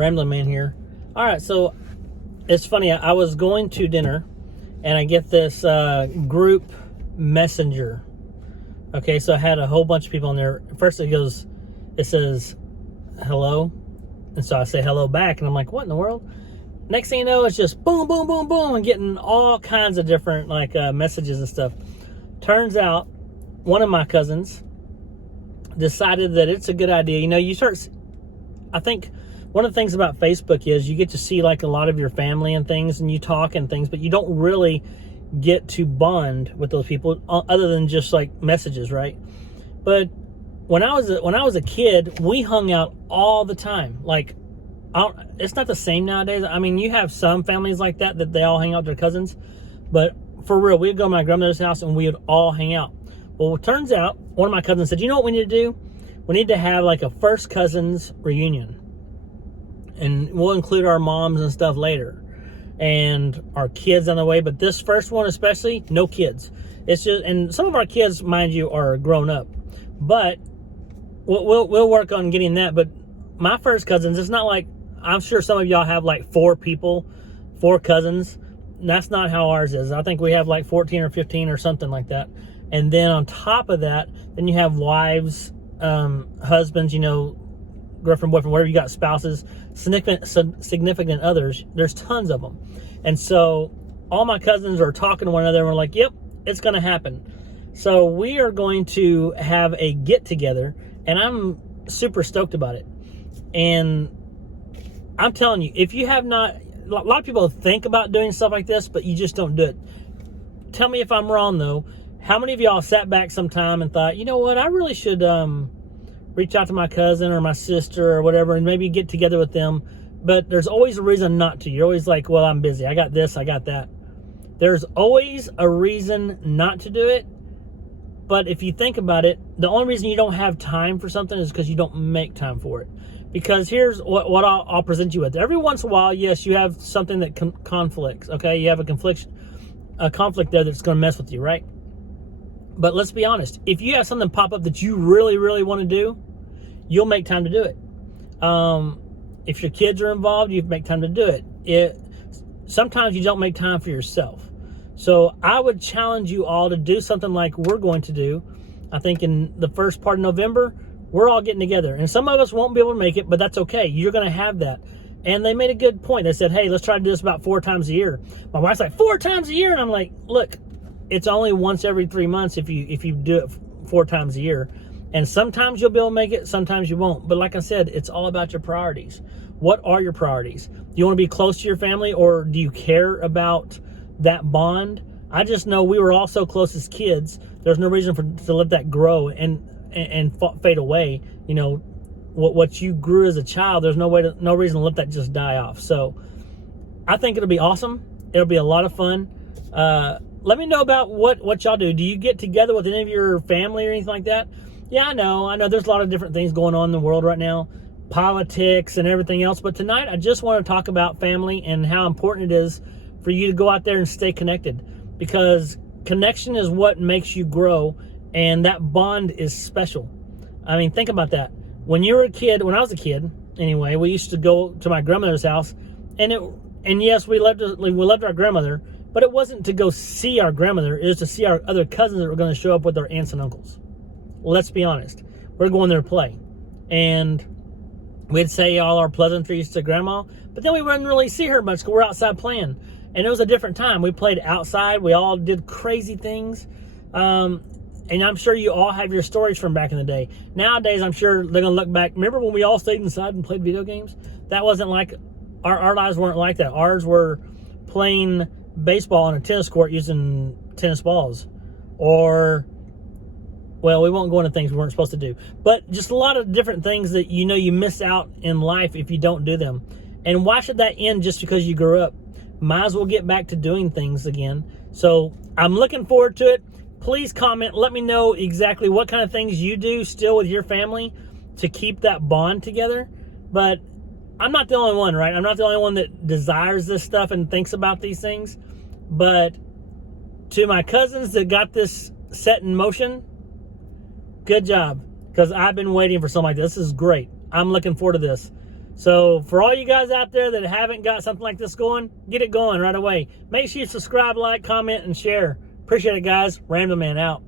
Ramblin man here. All right, so it's funny. I was going to dinner, and I get this group messenger. Okay, so I had a whole bunch of people in there. First, it says hello, and so I say hello back, and I'm like, what in the world? Next thing you know, it's just boom, boom, boom, boom, and getting all kinds of different messages and stuff. Turns out, one of my cousins decided that it's a good idea. You know, I think one of the things about Facebook is you get to see like a lot of your family and things, and you talk and things, but you don't really get to bond with those people other than just like messages, right? But when I was a kid, we hung out all the time. Like, it's not the same nowadays. I mean, you have some families like that they all hang out with their cousins, but for real, we'd go to my grandmother's house and we would all hang out. Well, it turns out one of my cousins said, you know what we need to do? We need to have like a first cousins reunion, and we'll include our moms and stuff later and our kids on the way. But this first one especially, no kids. It's just, and some of our kids, mind you, are grown up, but we'll work on getting that. But my first cousins, it's not like, I'm sure some of y'all have like 4 cousins. That's not how ours is. I think we have like 14 or 15 or something like that. And then on top of that, then you have wives, husbands, you know, girlfriend, boyfriend, whatever you got, spouses, significant others. There's tons of them. And so all my cousins are talking to one another, and we're like, yep, it's going to happen. So we are going to have a get together, and I'm super stoked about it. And I'm telling you, if you have not, a lot of people think about doing stuff like this, but you just don't do it. Tell me if I'm wrong, though. How many of y'all sat back sometime and thought, you know what, I really should reach out to my cousin or my sister or whatever and maybe get together with them? But there's always a reason not to. You're always like, well, I'm busy. I got this, I got that. There's always a reason not to do it. But if you think about it, the only reason you don't have time for something is because you don't make time for it. Because here's what I'll present you with. Every once in a while, yes, you have something that conflicts, okay? You have a conflict there that's going to mess with you, right? But let's be honest. If you have something pop up that you really, really want to do, you'll make time to do it. If your kids are involved, you make time to do it. Sometimes you don't make time for yourself. So I would challenge you all to do something like we're going to do. I think in the first part of November, we're all getting together. And some of us won't be able to make it, but that's okay. You're going to have that. And they made a good point. They said, hey, let's try to do this about 4 times a year. My wife's like, 4 times a year? And I'm like, look, it's only once every 3 months if you do it 4 times a year. And sometimes you'll be able to make it, sometimes you won't. But like I said, it's all about your priorities. What are your priorities? Do you want to be close to your family, or do you care about that bond? I just know we were all so close as kids. There's no reason to let that grow and fade away. You know, what you grew as a child, there's no reason to let that just die off. So I think it'll be awesome. It'll be a lot of fun. Let me know about what y'all do. Do you get together with any of your family or anything like that? Yeah, I know there's a lot of different things going on in the world right now, politics and everything else. But tonight, I just want to talk about family and how important it is for you to go out there and stay connected, because connection is what makes you grow, and that bond is special. I mean, think about that. When I was a kid, anyway, we used to go to my grandmother's house, and yes, we loved our grandmother, but it wasn't to go see our grandmother. It was to see our other cousins that were going to show up with their aunts and uncles. Let's be honest. We're going there to play. And we'd say all our pleasantries to grandma, but then we wouldn't really see her much because we're outside playing. And it was a different time. We played outside. We all did crazy things. And I'm sure you all have your stories from back in the day. Nowadays, I'm sure they're going to look back. Remember when we all stayed inside and played video games? That wasn't like, our lives weren't like that. Ours were playing baseball on a tennis court using tennis balls. Or, well, we won't go into things we weren't supposed to do. But just a lot of different things that you miss out in life if you don't do them. And why should that end just because you grew up? Might as well get back to doing things again. So I'm looking forward to it. Please comment. Let me know exactly what kind of things you do still with your family to keep that bond together. But I'm not the only one, right? I'm not the only one that desires this stuff and thinks about these things. But to my cousins that got this set in motion, good job. Because I've been waiting for something like this. This is great. I'm looking forward to this. So for all you guys out there that haven't got something like this going, get it going right away. Make sure you subscribe, like, comment, and share. Appreciate it, guys. Ramblin' Man out.